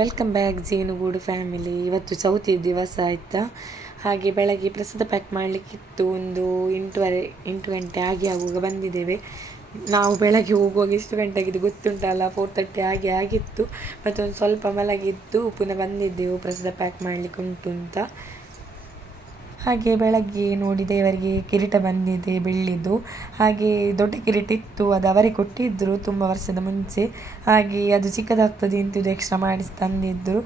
Welcome back ಜೇನುಗೂಡು family. ಇವತ್ತು ಚೌತಿ ದಿವಸ ಆಯಿತಾ, ಹಾಗೆ ಬೆಳಗ್ಗೆ ಪ್ರಸಾದ ಪ್ಯಾಕ್ ಮಾಡಲಿಕ್ಕಿತ್ತು. ಒಂದು 8 ಗಂಟೆ ಆಗುವಾಗ ಬಂದಿದ್ದೇವೆ. ನಾವು ಬೆಳಗ್ಗೆ ಹೋಗುವಾಗ ಎಷ್ಟು ಗಂಟೆ ಆಗಿದೆ ಗೊತ್ತುಂಟಲ್ಲ, 4:30 ಆಗಿತ್ತು. ಮತ್ತೊಂದು ಸ್ವಲ್ಪ ಮಲಗಿದ್ದು ಪುನಃ ಬಂದಿದ್ದೆವು ಪ್ರಸಾದ ಪ್ಯಾಕ್ ಮಾಡಲಿಕ್ಕೆ ಉಂಟು ಅಂತ. ಹಾಗೆ ಬೆಳಗ್ಗೆ ನೋಡಿ ದೇವರಿಗೆ ಕಿರೀಟ ಬಂದಿದೆ ಬೆಳ್ಳಿದ್ದು. ಹಾಗೆ ದೊಡ್ಡ ಕಿರೀಟ ಇತ್ತು, ಅದು ಅವರೇ ಕೊಟ್ಟಿದ್ದರು ತುಂಬ ವರ್ಷದ ಮುಂಚೆ. ಹಾಗೆ ಅದು ಚಿಕ್ಕದಾಗ್ತದೆ ಅಂತಿದ್ದು ಎಕ್ಸ್ಟ್ರಾ ಮಾಡಿಸಿ ತಂದಿದ್ದರು.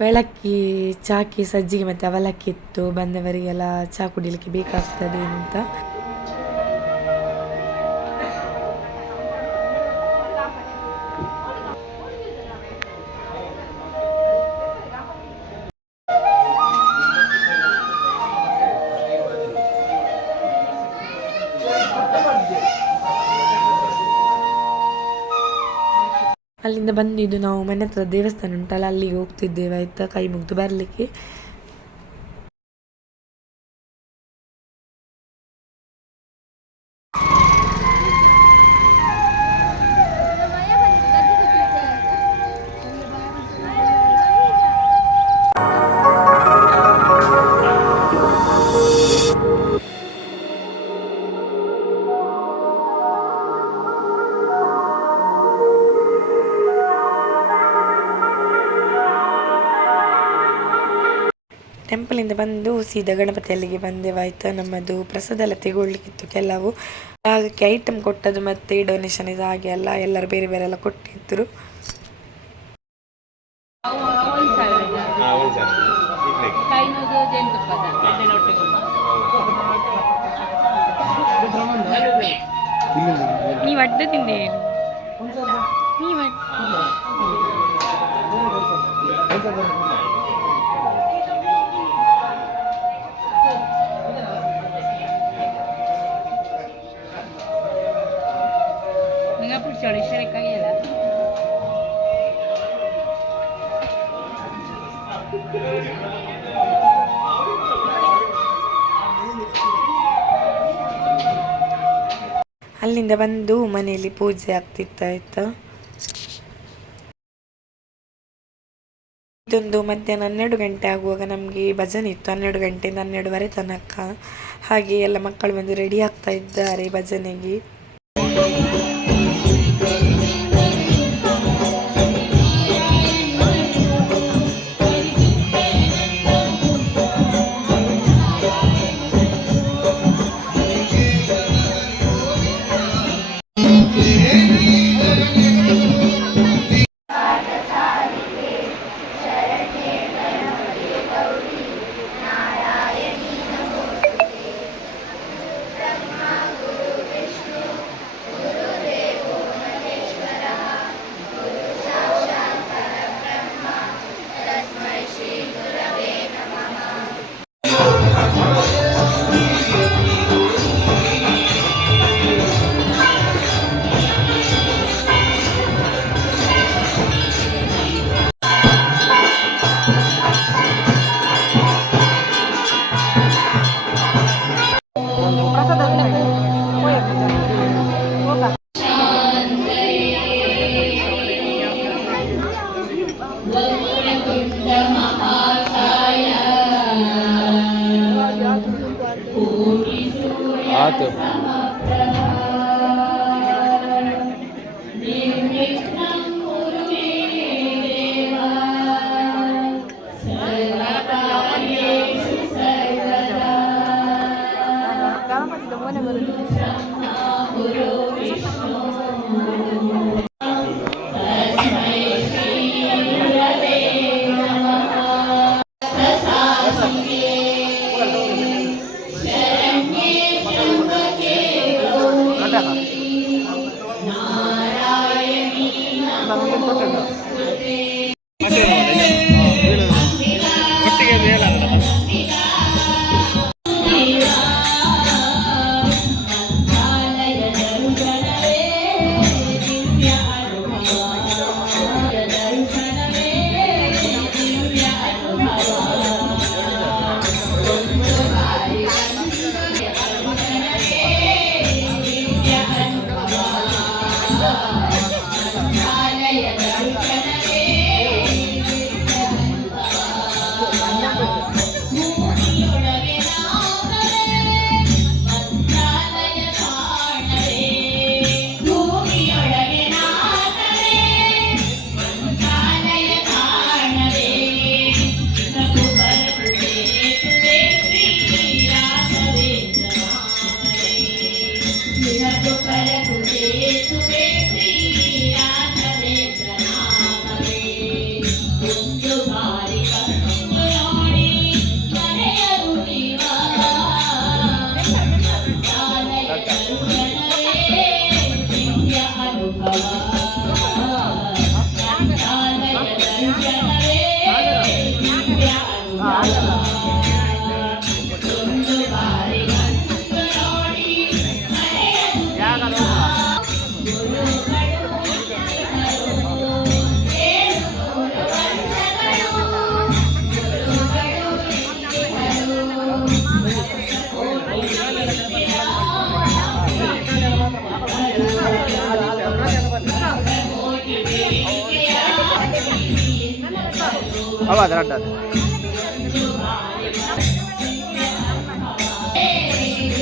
ಬೆಳಗ್ಗೆ ಚಾಕಿ ಸಜ್ಜಿಗೆ ಮತ್ತು ಅವಲಕ್ಕಿ ಇತ್ತು, ಬಂದವರಿಗೆಲ್ಲ ಚಹಾ ಕುಡಿಲಿಕ್ಕೆ ಬೇಕಾಗ್ತದೆ ಅಂತ. ಅಲ್ಲಿಂದ ಬಂದಿದ್ದು ನಾವು ಮನೆ ಹತ್ರ ದೇವಸ್ಥಾನ ಉಂಟಲ್ಲ, ಅಲ್ಲಿಗೆ ಹೋಗ್ತಿದ್ದೇವೆ ಆಯಿತಾ, ಕೈ ಮುಗಿದು ಬರಲಿಕ್ಕೆ. ಟೆಂಪಲಿಂದ ಬಂದು ಸೀದಾ ಗಣಪತಿ ಅಲ್ಲಿಗೆ ಬಂದೆವಾಯ್ತಾ. ನಮ್ಮದು ಪ್ರಸಾದ ಎಲ್ಲ ತೆಗೊಳ್ಲಿಕ್ಕಿತ್ತು ಕೆಲವು, ಹಾಗೆ ಐಟಮ್ ಕೊಟ್ಟದ್ದು ಮತ್ತು ಡೊನೇಷನ್ ಇದು ಹಾಗೆ ಎಲ್ಲ ಎಲ್ಲರೂ ಬೇರೆ ಬೇರೆ ಎಲ್ಲ ಕೊಟ್ಟಿದ್ದರು. ನೀವು ಅಡ್ಡ ತಿಂದೆ ನೀವು ಅಲ್ಲಿಂದ ಬಂದು ಮನೆಯಲ್ಲಿ ಪೂಜೆ ಆಗ್ತಿತ್ತಾಯ್ತಾ. ಇದೊಂದು ಮಧ್ಯಾಹ್ನ 12 ಗಂಟೆ ಆಗುವಾಗ ನಮಗೆ ಭಜನೆ ಇತ್ತು, 12 ಗಂಟೆಯಿಂದ 12:30 ತನಕ. ಹಾಗೆ ಎಲ್ಲ ಮಕ್ಕಳು ಬಂದು ರೆಡಿ ಆಗ್ತಾ ಇದ್ದಾರೆ ಭಜನೆಗೆ.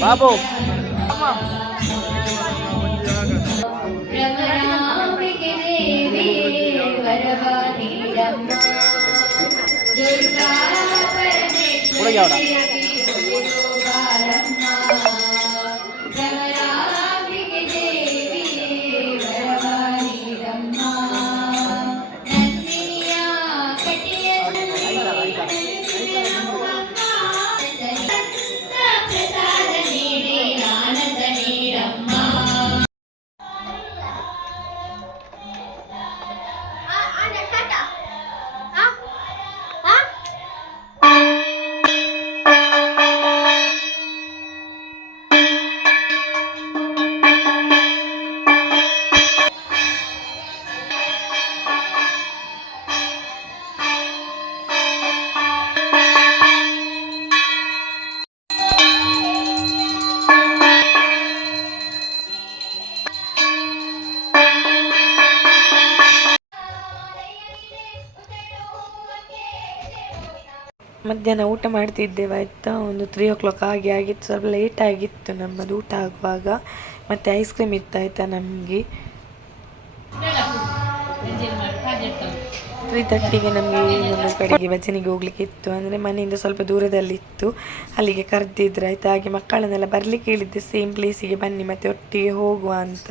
ಬಾಬು ಮಧ್ಯಾಹ್ನ ಊಟ ಮಾಡ್ತಿದ್ದೇವೆ ಆಯಿತಾ. ಒಂದು 3 o'clock ಆಗಿತ್ತು, ಸ್ವಲ್ಪ ಲೇಟ್ ಆಗಿತ್ತು ನಮ್ಮದು ಊಟ ಆಗುವಾಗ. ಮತ್ತು ಐಸ್ ಕ್ರೀಮ್ ಇತ್ತು ಆಯಿತಾ ನಮಗೆ. 3:30ಗೆ ನಮಗೆ ಇನ್ನೊಂದು ಕಡೆಗೆ ಭಜನೆಗೆ ಹೋಗ್ಲಿಕ್ಕೆ ಇತ್ತು. ಅಂದರೆ ಮನೆಯಿಂದ ಸ್ವಲ್ಪ ದೂರದಲ್ಲಿತ್ತು, ಅಲ್ಲಿಗೆ ಕರೆದಿದ್ರು ಆಯಿತಾ. ಹಾಗೆ ಮಕ್ಕಳನ್ನೆಲ್ಲ ಬರಲಿಕ್ಕೆ ಹೇಳಿದ್ದೆ, ಸೇಮ್ ಪ್ಲೇಸಿಗೆ ಬನ್ನಿ ಮತ್ತು ಒಟ್ಟಿಗೆ ಹೋಗುವ ಅಂತ.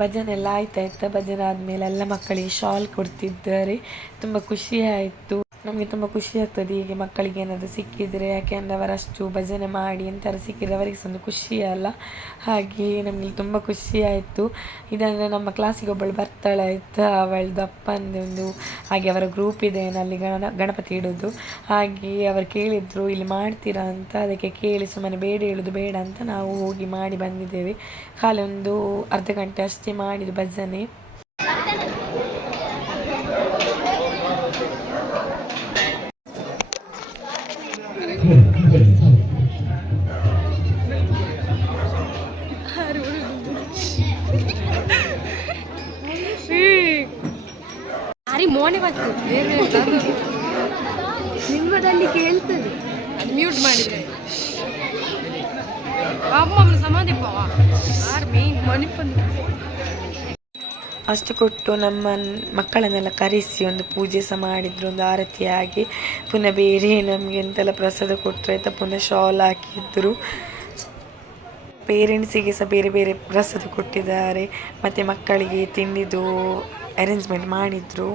ಭಜನೆ ಎಲ್ಲ ಆಯ್ತಾಯ್ತಾ. ಭಜನೆ ಆದಮೇಲೆ ಎಲ್ಲ ಮಕ್ಕಳಿಗೆ ಶಾಲ್ ಕೊಡ್ತಿದ್ದಾರೆ. ತುಂಬ ಖುಷಿ ಆಯಿತು. ನಮಗೆ ತುಂಬ ಖುಷಿ ಆಗ್ತದೆ ಹೀಗೆ ಮಕ್ಕಳಿಗೆ ಏನಾದರೂ ಸಿಕ್ಕಿದರೆ, ಯಾಕೆಂದರೆ ಅವರಷ್ಟು ಭಜನೆ ಮಾಡಿ ಎಂಥರ ಸಿಕ್ಕಿದರೆ ಅವರಿಗೆ ಒಂದು ಖುಷಿ ಅಲ್ಲ. ಹಾಗೆ ನಮಗೆ ತುಂಬ ಖುಷಿ ಆಯಿತು. ಇದಂದರೆ ನಮ್ಮ ಕ್ಲಾಸಿಗೆ ಒಬ್ಬಳು ಬರ್ತಾಳೆ ಆಯಿತಾ, ಅವಳದು ಅಪ್ಪಂದೊಂದು ಹಾಗೆ ಅವರ ಗ್ರೂಪ್ ಇದೆ ಅಲ್ಲಿ ಗಣಪತಿ ಇಡೋದು. ಹಾಗೆ ಅವರು ಕೇಳಿದರು ಇಲ್ಲಿ ಮಾಡ್ತೀರಾ ಅಂತ. ಅದಕ್ಕೆ ಕೇಳಿ ಸುಮ್ಮನೆ ಬೇಡ ಹೇಳೋದು ಬೇಡ ಅಂತ ನಾವು ಹೋಗಿ ಮಾಡಿ ಬಂದಿದ್ದೇವೆ. ಖಾಲಿ ಒಂದು ಅರ್ಧ ಗಂಟೆ ಅಷ್ಟೇ ಮಾಡಿದ್ದು ಭಜನೆ. ಮೋನೆ ಬರ್ತದೆ ನಿಮ್ಮದಲ್ಲಿ ಕೇಳ್ತದೆ, ಅದು ಮ್ಯೂಟ್ ಮಾಡಿದ್ರೆ ಅಮ್ಮನ ಸಮಾಧಿ ಅಷ್ಟು ಕೊಟ್ಟು ನಮ್ಮ ಮಕ್ಕಳನ್ನೆಲ್ಲ ಕರೆಸಿ ಒಂದು ಪೂಜೆ ಸಹ ಮಾಡಿದ್ರು, ಒಂದು ಆರತಿ ಆಗಿ. ಪುನಃ ಬೇರೆ ನಮಗೆ ಎಂತೆಲ್ಲ ಪ್ರಸಾದ ಕೊಟ್ಟರು ಆಯಿತಾ. ಪುನಃ ಶಾಲ್ ಹಾಕಿದ್ರು. ಪೇರೆಂಟ್ಸಿಗೆ ಸಹ ಬೇರೆ ಬೇರೆ ಪ್ರಸಾದ ಕೊಟ್ಟಿದ್ದಾರೆ. ಮತ್ತು ಮಕ್ಕಳಿಗೆ ತಿಂಡಿದು ಅರೇಂಜ್ಮೆಂಟ್ ಮಾಡಿದರು.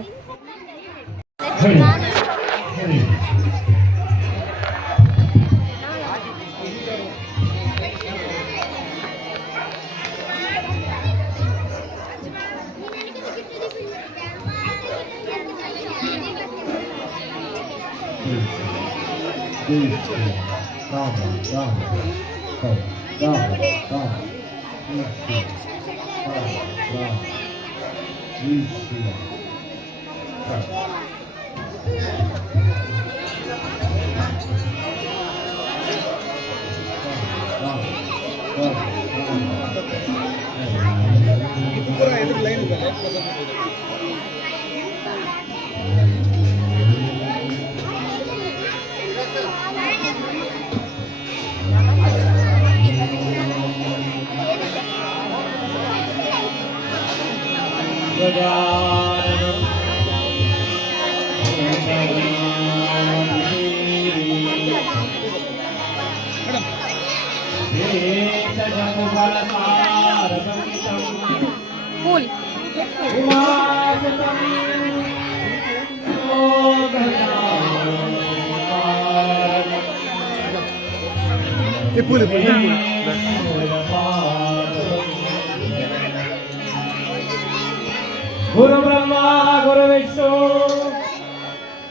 फूल pule, pule. गुरु ब्रह्मा गुरु विष्णु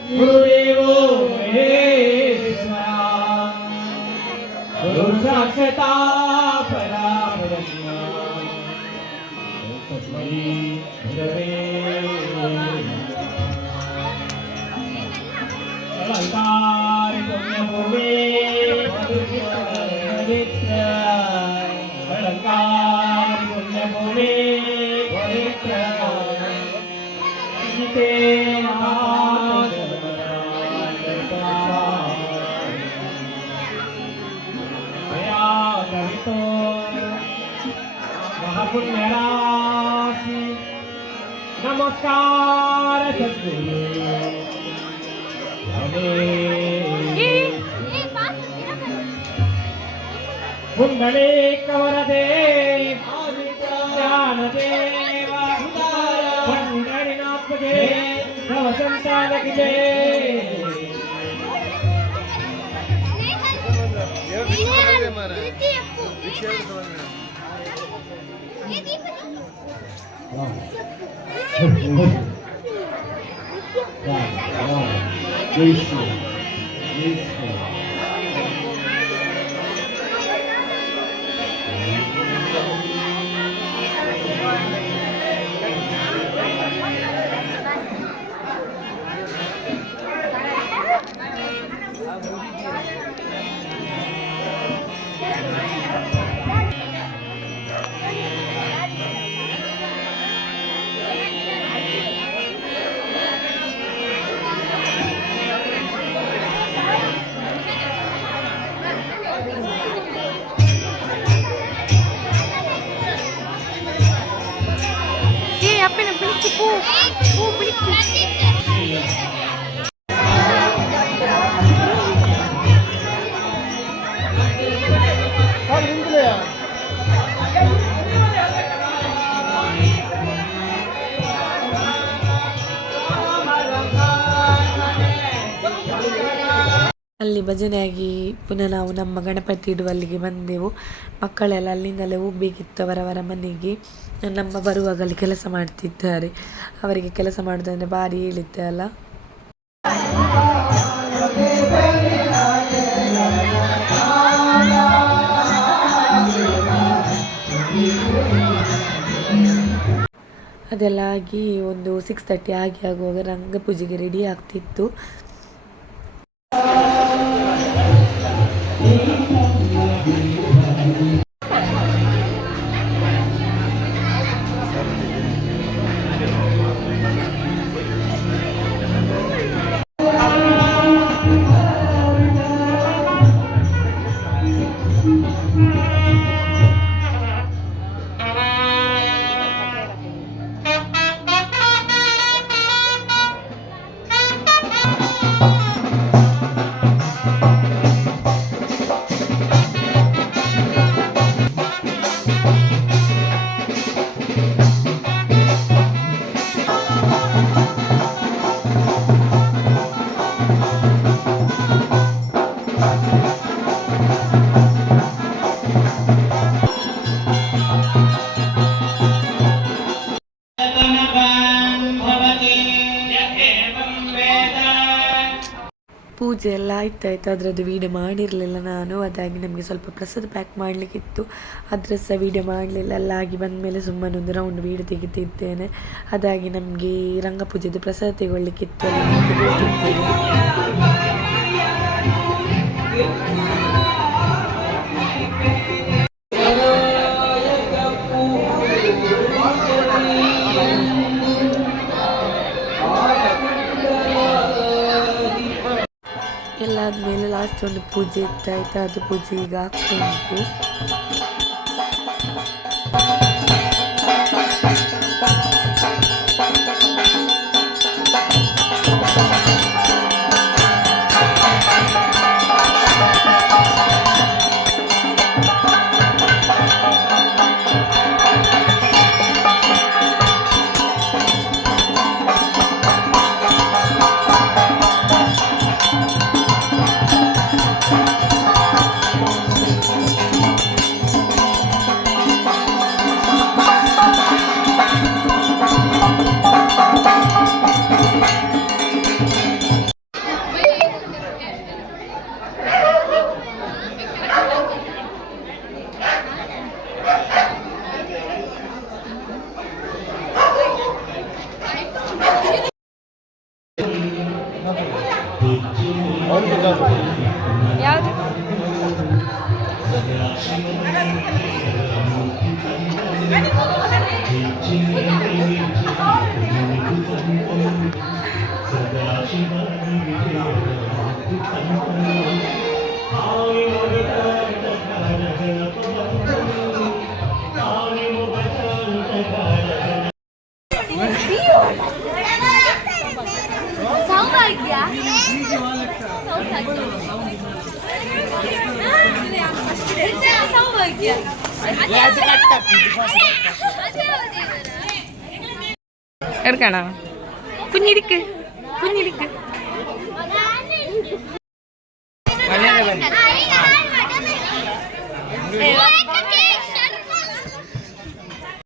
गुरुदेवो महेश्वरा गुरु साक्षात् परब्रह्म तस्मै गुरवे अलंकार पुण्यभूमे पवित्र अलंकार पुण्यभूमे पवित्र गीते मया कवितो महापुण्यराशि नमस्कार सद्गुरु कुंडली कवरदे ज्ञानदेव पंडरीनाथ के नवसंतानक जय ಅಲ್ಲಿ ಭಜನೆಯಾಗಿ ಪುನಃ ನಾವು ನಮ್ಮ ಗಣಪತಿ ಇಡುವಲ್ಲಿಗೆ ಬಂದೆವು. ಮಕ್ಕಳೆಲ್ಲ ಅಲ್ಲಿಂದಲೇ ಹೋಗಬೇಕಿತ್ತು ಅವರವರ ಮನೆಗೆ. ನಮ್ಮ ಬರುವಾಗ ಅಲ್ಲಿ ಕೆಲಸ ಮಾಡ್ತಿದ್ದಾರೆ. ಅವರಿಗೆ ಕೆಲಸ ಮಾಡೋದಂದರೆ ಭಾರಿ ಹೇಳಿದ್ದೆ ಅಲ್ಲ. ಅದೆಲ್ಲ ಆಗಿ ಒಂದು 6:30 ಆಗುವಾಗ ರಂಗ ಪೂಜೆಗೆ ರೆಡಿ ಆಗ್ತಿತ್ತು. ಪೂಜೆ ಎಲ್ಲ ಆಯ್ತಾಯ್ತು. ಅದರದ್ದು ವೀಡಿಯೋ ಮಾಡಿರಲಿಲ್ಲ ನಾನು. ಅದಾಗಿ ನಮಗೆ ಸ್ವಲ್ಪ ಪ್ರಸಾದ ಪ್ಯಾಕ್ ಮಾಡಲಿಕ್ಕಿತ್ತು. ಅದರ ಸಹ ವೀಡಿಯೋ ಮಾಡಲಿಲ್ಲ. ಎಲ್ಲ ಆಗಿ ಬಂದ ಮೇಲೆ ಸುಮ್ಮನೆ ಒಂದು ರೌಂಡ್ ವೀಡಿಯೋ ತೆಗಿತಿದ್ದೇನೆ. ಅದಾಗಿ ನಮಗೆ ರಂಗಪೂಜೆದು ಪ್ರಸಾದ ತೆಗೊಳ್ಳಿಕ್ಕಿತ್ತು. ಎಲ್ಲ ಆದಮೇಲೆ ಲಾಸ್ಟ್ ಒಂದು ಪೂಜೆ ಇತ್ತಾಯ್ತು. ಅದು ಪೂಜೆ ಈಗ ಆಗ್ತಾ ಉಂಟು. ಯಾವುದು ಸೌಭಾಗ್ಯ ಸೌಭಾಗ್ಯ എടുക്കണോ കുഞ്ഞിരിക്ക് കുഞ്ഞിരിക്ക്